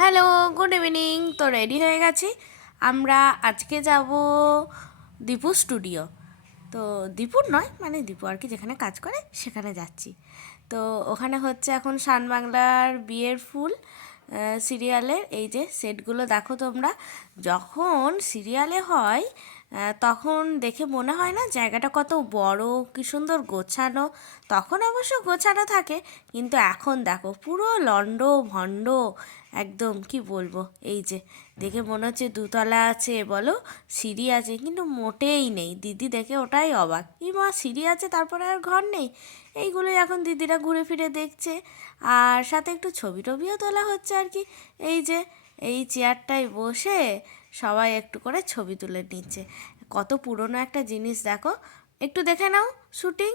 Hello, good evening. তো ready হয়ে গেছি। আমরা আজকে যাব দীপু স্টুডিও। তো দীপুর নয়, মানে দীপু আর কি যেখানে কাজ করে সেখানে যাচ্ছি। তো ওখানে হচ্ছে এখন শান বাংলার বিয়ের ফুল সিরিয়ালের এই যে সেটগুলো দেখো তোমরা। যখন সিরিয়ালে হয় তখন দেখে মনে হয় না জায়গাটা কত বড়, কি সুন্দর গোছানো। তখন অবশ্য গোছানো থাকে, কিন্তু এখন দেখো পুরো লন্ড ভন্ড একদম, কি বলবো। এই যে দেখে মনে হচ্ছে দুতলা আছে বলো, সিঁড়ি আছে, কিন্তু মোটেই নেই। দিদি দেখে ওটাই অবাক, কি মা সিঁড়ি আছে তারপরে আর ঘর নেই। এইগুলোই এখন দিদিরা ঘুরে ফিরে দেখছে, আর সাথে একটু ছবি টবিও তোলা হচ্ছে আর কি। এই যে এই চেয়ারটায় বসে সবাই একটু করে ছবি তুলে নিচ্ছে। কত পুরনো একটা জিনিস দেখো, একটু দেখে নাও শুটিং।